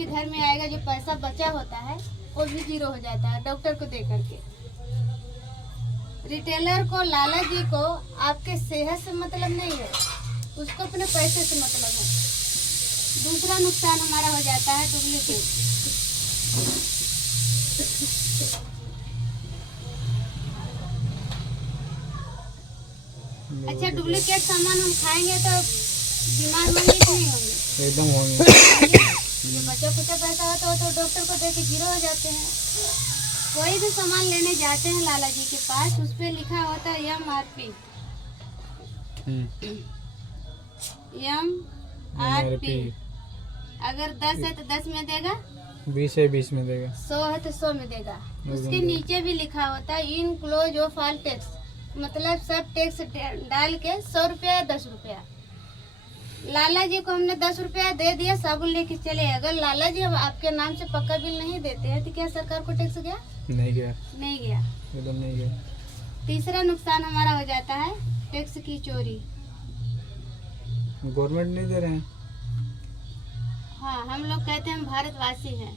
आपके घर में आएगा, जो पैसा बचा होता है वो भी जीरो हो जाता है डॉक्टर को दे करके। रिटेलर को, लाला जी को आपके सेहत से मतलब नहीं है, उसको अपने पैसे से मतलब है। दूसरा नुकसान हमारा हो जाता है डुप्लीकेट। अच्छा, डुप्लीकेट सामान हम खाएंगे तो बीमार होंगे कि नहीं होंगे? एकदम होंगे। जो बचा कुचा पैसा होता है तो डॉक्टर को दे के जीरो हो जाते हैं। कोई भी सामान लेने जाते हैं लाला जी के पास, उस पे लिखा होता है MRP। MRP। अगर 10 है तो 10 में देगा, 20 है 20 में देगा, 100 है तो 100 में देगा। उसके नीचे भी लिखा होता है इनक्लोज ऑफ ऑल टैक्स, मतलब सब टैक्स डाल के 100 रुपया या 10 रुपया। लाला जी को हमने 10 रुपया दे दिया, साबुन लेके चले। अगर लाला जी अब आपके नाम से पक्का बिल नहीं देते हैं तो क्या सरकार को टैक्स गया? नहीं गया, नहीं गया, एकदम नहीं गया। तीसरा नुकसान हमारा हो जाता है टैक्स की चोरी। गवर्नमेंट नहीं दे रहे हैं। हाँ, हम लोग कहते हैं हम भारतवासी हैं,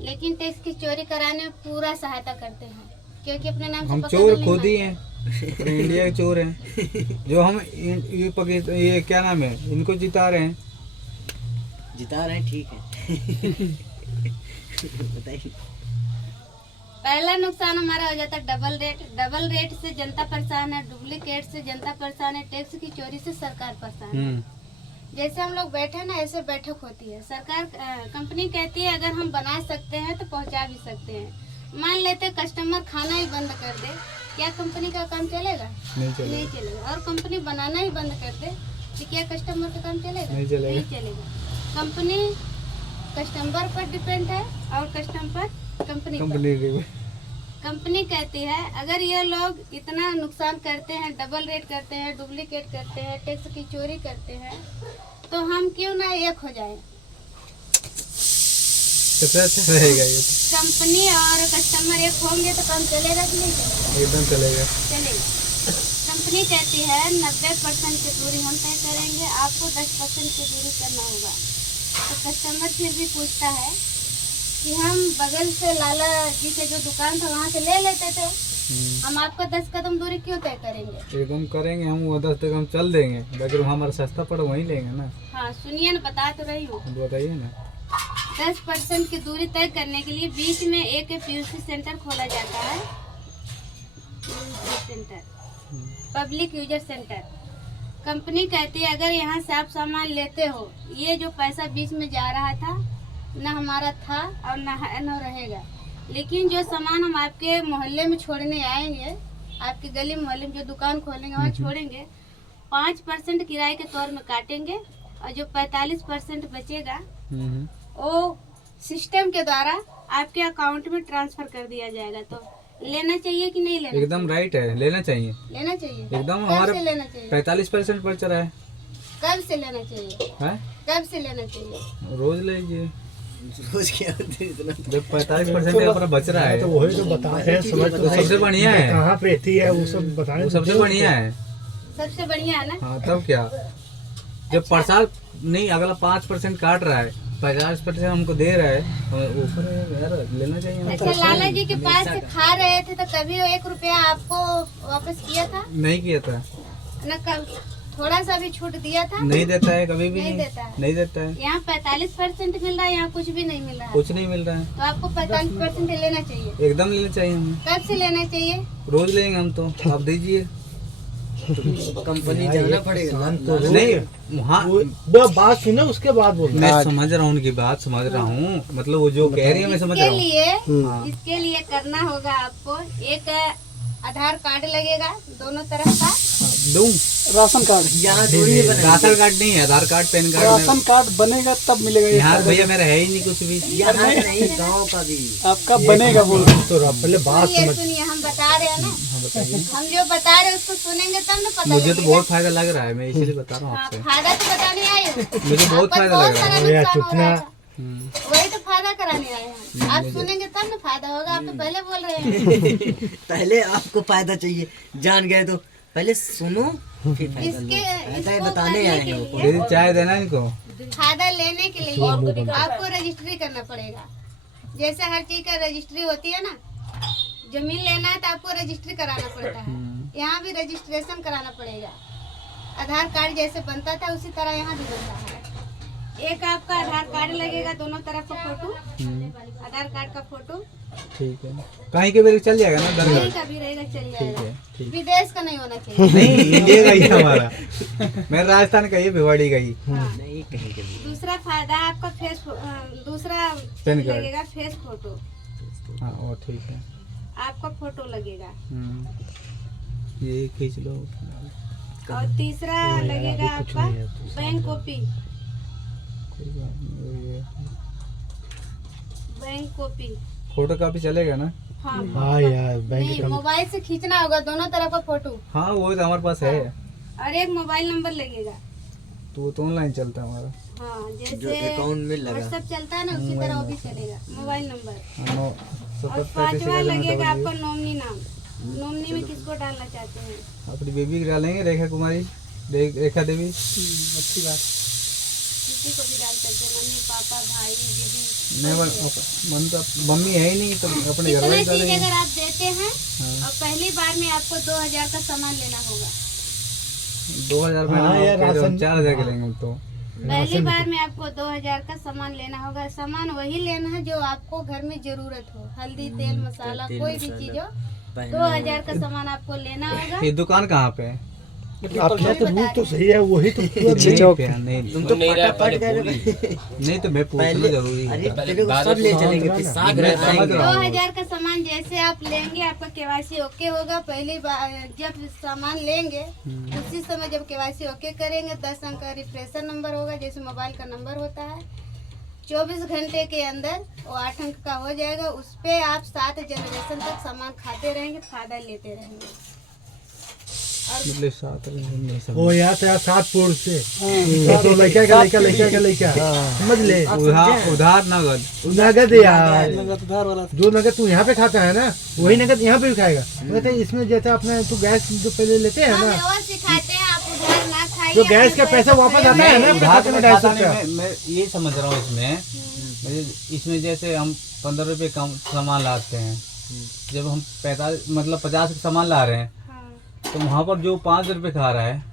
लेकिन टैक्स की चोरी कराने में पूरा सहायता करते हैं, क्योंकि अपने नाम से हम पक्का चोर बिल खुद नहीं ही हैं, अपने इंडिया के चोर हैं। जो हम ये क्या नाम है, इनको जिता रहे हैं। जिता रहे हैं, ठीक है। बताइए। पहला नुकसान हमारा हो जाता है डबल रेट। डबल रेट से जनता परेशान है, डुप्लीकेट से जनता परेशान है, टैक्स की चोरी से सरकार परेशान है। जैसे हम लोग बैठे ना, ऐसे बैठक होती है। सरकार कंपनी कहती है अगर हम बना सकते हैं तो पहुंचा भी सकते हैं। मान लेते कस्टमर खाना ही बंद कर दे, क्या कंपनी का काम चलेगा? नहीं चलेगा। और कंपनी बनाना ही बंद कर दे तो क्या कस्टमर का काम चलेगा? नहीं चलेगा। कंपनी कस्टमर पर डिपेंड है और कस्टमर कंपनी पर। कंपनी कहती है अगर ये लोग इतना नुकसान करते हैं, डबल रेट करते हैं, डुप्लीकेट करते हैं, टैक्स की चोरी करते हैं, तो हम क्यों ना एक हो जाए। कितना अच्छा रहेगा ये। कंपनी और कस्टमर एक होंगे तो काम चलेगा कि नहीं चलेगा? एकदम चलेगा। कंपनी कहती है 90% की दूरी हम तय करेंगे, आपको 10% की दूरी करना होगा। तो कस्टमर फिर भी पूछता है कि हम बगल से लाला जी के जो दुकान था वहाँ से ले लेते थे, हम आपको 10 कदम दूरी क्यों तय करेंगे? एकदम करेंगे हम, वो 10 तक हम चल देंगे, लेकिन हमारा सस्ता पड़ वहीं लेंगे ना। हाँ सुनिए ना, बता तो रही हूँ। बताइए ना। 10% की दूरी तय करने के लिए बीच में एक PUC सेंटर खोला जाता है, centre public user centre. Company कहती है अगर यहाँ से आप सामान लेते हो, ये जो पैसा बीच में जा रहा था न हमारा था और न रहेगा, लेकिन जो सामान हम आपके मोहल्ले में छोड़ने आएंगे, आपके गली मोहल्ले में जो दुकान खोलेंगे वहाँ छोड़ेंगे, 5% किराए के तौर में काटेंगे और जो 45% बचेगा वो सिस्टम के द्वारा आपके अकाउंट में ट्रांसफर कर दिया जाएगा। तो लेना चाहिए कि नहीं लेना? एकदम राइट है, लेना चाहिए। लेना चाहिए एकदम। कब हमारे से लेना चाहिए? 45% बच रहा है। कब से लेना चाहिए? है? कब से लेना चाहिए? रोज लीजिए। रोज क्या होते हैं इतना? जब 45% का ऊपर बच रहा है तो वही तो बता रहे हैं, समझ तो सबसे बढ़िया है। कहाँ पे थी है वो सब बताएं। वो सबसे बढ़िया है। सबसे बढ़िया है ना? हाँ तब क्या, जब प्रसाद नहीं अगला 5% काट रहा है, 50% हमको दे रहा है, ऊपर यार लेना चाहिए। अच्छा, लाला जी के पास से खा रहे थे तो कभी 1 रुपया आपको वापस किया था? नहीं किया था न थोड़ा सा भी छूट दिया था? नहीं देता है, कभी भी नहीं देता है। नहीं देता है। यहाँ 45% मिल रहा है, यहाँ कुछ भी नहीं मिल रहा है। कुछ नहीं मिल रहा है। तो आपको 45% लेना चाहिए। एकदम लेना चाहिए हमें। कब से लेना चाहिए? रोज लेंगे हम तो, आप दीजिए। कंपनी जाना पड़ेगा नहीं वहाँ वो बात सुने उसके बाद बोल। मैं समझ रहा हूँ उनकी बात, समझ रहा हूँ, मतलब वो जो कह रही है मैं समझ रहा हूँ। इसके लिए करना होगा आपको, एक आधार कार्ड लगेगा दोनों तरफ का। दूं राशन कार्ड राशन कार्ड नहीं है, Aadhaar card PAN card. Ration card बनेगा तब मिलेगा। यहाँ भैया मेरा है ही नहीं कुछ भी। यहाँ नहीं, गाँव का भी आपका बनेगा। बोल तो पहले बात सुनिए, हम बता रहे हैं ना, हम जो बता रहे हैं उसको सुनेंगे तब ना पता मुझे तो बहुत फायदा लग रहा है, मैं इसीलिए बता रहा हूँ आपसे। फायदा तो बताने आए हो। मुझे बहुत फायदा लग रहा है। वही तो फायदा कराने आए हैं। आप सुनेंगे तब ना फायदा होगा, आप तो पहले बोल रहे हैं। पहले आपको फायदा चाहिए, जान गए तो पहले सुनो फिर फायदा लो। इसके बताने आए हैं वो। दीदी चाय देना इनको। फायदा लेने के लिए आपको रजिस्ट्री करना पड़ेगा। जैसे हर चीज का रजिस्ट्री होती है ना, जमीन लेना है तो आपको रजिस्ट्री कराना पड़ता है, यहाँ भी रजिस्ट्रेशन कराना पड़ेगा। आधार कार्ड जैसे बनता था उसी तरह यहाँ भी बनता है। एक आपका आधार कार्ड लगेगा, दोनों तरफ का फोटो, आधार कार्ड का फोटो। ठीक है, कहीं के भी चल जाएगा ना घर कहीं घर? का भी रहेगा, चल ठीक है, जाएगा। ठीक। विदेश का नहीं होना चाहिए। नहीं, इंडिया का ही हमारा। मैं राजस्थान का ही, भिवाड़ी का ही। हाँ। नहीं कहीं के भी। दूसरा फायदा है आपका फेस, दूसरा पैन कार्ड। लगेगा फेस फोटो, हाँ वो ठीक है। आपका फोटो लगेगा। ये खींच लो। और तीसरा लगेगा आपका बैंक कॉपी, कोई बात नहीं, ये बैंक कॉपी। फोटो कॉपी चलेगा ना? हाँ हाँ यार बैंक नहीं, का मोबाइल से खींचना होगा दोनों तरफ का फोटो, हाँ वो तो हमारे पास है, और एक मोबाइल नंबर लगेगा। तो वो तो ऑनलाइन चलता है हमारा। हाँ, जो जैसे अकाउंट में लगा। व्हाट्सएप चलता है ना, उसी तरह वो भी चलेगा, मोबाइल नंबर। हाँ, और पांचवा लगेगा आपका नॉमिनी नाम, नॉमिनी में किसको डालना चाहते हैं। अपनी बेबी को डालेंगे, रेखा कुमारी, रेखा देवी। अच्छी बात। किसी को भी डाल सकते हैं, मम्मी पापा भाई दीदी। नहीं मन तो मम्मी है ही नहीं, तो अपने घर कितना वाले चीज डालेंगे। अगर आप देते हैं हाँ। और पहली बार में आपको 2000 का सामान लेना होगा। 2000 में हाँ यार, राशन- 4000 के लेंगे हम तो। पहली बार में आपको 2000 का सामान लेना होगा। सामान वही लेना है जो आपको घर में जरूरत हो, हल्दी तेल मसाला तेल, कोई भी मसाला, चीज हो। पहनना 2000 का सामान आपको लेना होगा। ये दुकान कहाँ पे है? आपका तो मुंह तो सही है, वही तो पूरा नहीं पे है, नहीं तुम तो फटाफट गए। नहीं तो मैं पूछना जरूरी है। अरे तेरे को सब ले चलेंगे, फिर साथ में मैं समझ आएंगे। रहा हूँ। 2000 का सामान जैसे आप लेंगे आपका केवाईसी ओके होगा। पहली बार जब सामान लेंगे उसी समय जब केवाईसी ओके करेंगे 10 अंक का रिफ्रेशर नंबर होगा, जैसे मोबाइल का नंबर होता है। 24 घंटे के अंदर वो 8 अंक का हो जाएगा। उस पे आप 7 जनरेशन तक सामान खाते रहेंगे, फायदा लेते रहेंगे। मतलब 7 नहीं वो यार तेरा 7 पोर से तो लड़का का लड़का समझ ले। उधार नगद। नगद यार, जो नगद तू यहाँ पे खाता है ना वही नगद यहाँ पे भी खाएगा। कहते हैं इसमें जैसे अपना तू गैस जो पहले लेते हैं हम ना, वो सिखाते हैं, आप उधार ना खाइए। जो गैस का पैसा वापस आता है ना उधार खाते में में 250 खाता का। नहीं, मैं ये समझ रहा हूँ इसमें जैसे हम 15 रुपए कम सामान लाते हैं, जब हम 45 मतलब 50 का सामान ला रहे हैं हाँ। तो वहाँ पर जो 5 रुपए खा रहा है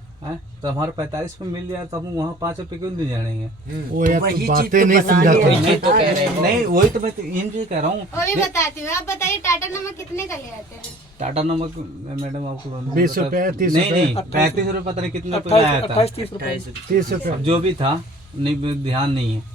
तो हमारे 45 में मिल जाए तो हम वहाँ 5 रुपए क्यों नहीं जानेंगे? वो यार वही तू चीज बातें तो नहीं बतानी समझाता। है। नहीं तो कह रहे हैं, नहीं वही तो मैं इनसे कह रहा हूँ। वो भी बताती हूँ। आप बताइए टाटा नमक कितने का ले आते हैं? टाटा नमक मैडम आपको 20 रुपए, 30 नहीं नहीं रुपए, 35 रुपए पता नहीं कितने रुपए आया था, 30 रुपए अब जो भी था नहीं ध्यान नहीं है।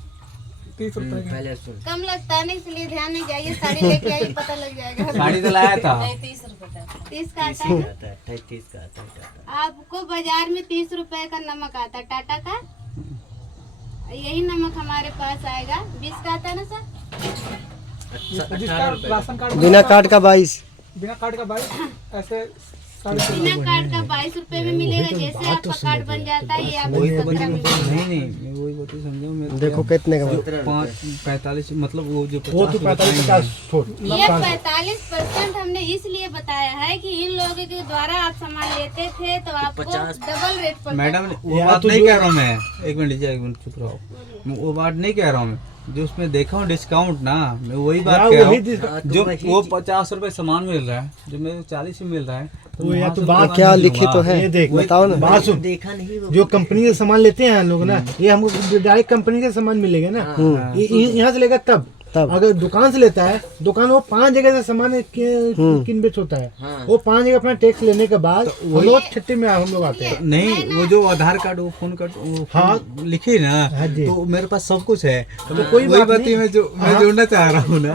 पहले सुन। कम लगता है ना, इसलिए ध्यान नहीं जाइए। साड़ी लेके आइए, पता लग जाएगा। साड़ी तो लाया था 30 का आता है। 38 का आता है। आपको बाजार में 30 रुपए का नमक आता है टाटा का। यही नमक हमारे पास आएगा 20 का आता है ना सर? 18 रुपए। राशन कार्ड बिना कार्ड का 22। बिना कार्ड का 22 ऐसे बिना कार्ड का 22 रुपए में मिलेगा। जैसे आपका कार्ड बन जाता है ये आपको वही तो 17 में मिलेगा। नहीं नहीं मैं वही बात ही समझा मैं देखो कितने का जो 45 मतलब वो जो वो तो 45-50 छोड़। ये 45% हमने इसलिए बताया है कि इन लोगों के द्वारा आप सामान लेते थे तो आपको 50 डबल रेट पर मैडम वो यार बात तो नहीं जो- कह रहा हूँ मैं। एक मिनट चुप रहो। मैं वो बात नहीं कह रहा हूँ मैं, जो उसमें देखा हूँ डिस्काउंट ना, मैं वही बात यार कह रहा वही हूँ। हाँ, तो जो वही वो चीज- 50 रुपए सामान मिल रहा है, जो मेरे 40 में मिल रहा है तो वो यार वहाँ तो से बात दुकान क्या नहीं लिखी लूंगा। तो है? ये देख बताओ ना। बात सुन, देखा नहीं वो। जो कंपनी से सामान लेते हैं लोग ना, ये हमको डायरेक्ट कंपनी का सामान मिलेगा ना। यहाँ से लेगा तब अगर दुकान से लेता है, दुकान वो 5 जगह से सामान किन बेच होता है। हाँ। वो 5 जगह अपना टैक्स लेने के बाद हम लोग छुट्टी में हम लोग आते हैं। नहीं वो जो आधार कार्ड वो फोन कार्ड वो हाँ। लिखी ना, हाँ जी। तो मेरे पास सब कुछ है। तो कोई वही बात बात नहीं। ही मैं जोड़ना चाह रहा हूँ ना।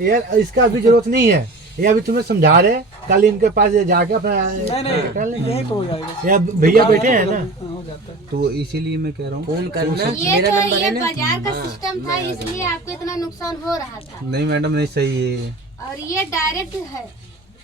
यार इसका अभी जरूरत नहीं है, ये अभी तुम्हें समझा रहे। कल इनके पास जाके अपना यही तो हो जाएगा। या भैया बैठे हैं ना, तो इसीलिए मैं कह रहा हूँ फोन करना ये मेरा तो नंबर ये है ना। बाजार का सिस्टम था, इसलिए आपको इतना नुकसान हो रहा था। नहीं मैडम नहीं सही है। और ये डायरेक्ट है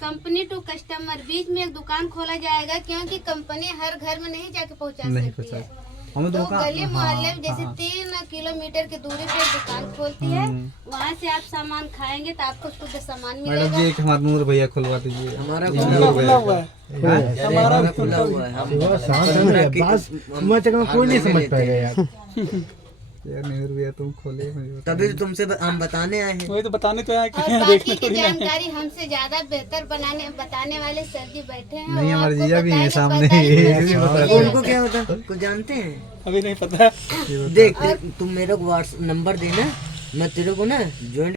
कंपनी टू कस्टमर। बीच में एक दुकान खोला जाएगा क्योंकि कंपनी हर घर में नहीं जाके पहुंचा नहीं सकती है। पहुंचा। हमें तो दुकान गली मोहल्ले में जैसे 3 किलोमीटर की दूरी पे एक दुकान खोलती है, वहाँ से आप सामान खाएंगे तो आपको शुद्ध सामान मैडम मिलेगा। जी एक हमारा नूर भैया खुलवा दीजिए। हमारा खुला हुआ है। हमारा खुला हुआ है। हम सुबह शाम समय बात मैं कोई नहीं समझ पाएगा यार। यार नेहरू भैया तुम खोले मुझे बता। तभी तो तुमसे हम बताने आए हैं। वही तो बताने तो आया कि और बाकी की जानकारी हमसे ज्यादा बेहतर बताने वाले सर जी बैठे हैं। नहीं, वो हमारे आपको जीजा भी हैं बताएंगे, सामने, बताएंगे, ये भी बता बताएंगे। उनको क्या होता कुछ जानते हैं? अभी नहीं पता। देख तुम मेरे को व्हाट्सएप नंबर देना, मैं तेरे को ना ज्वाइन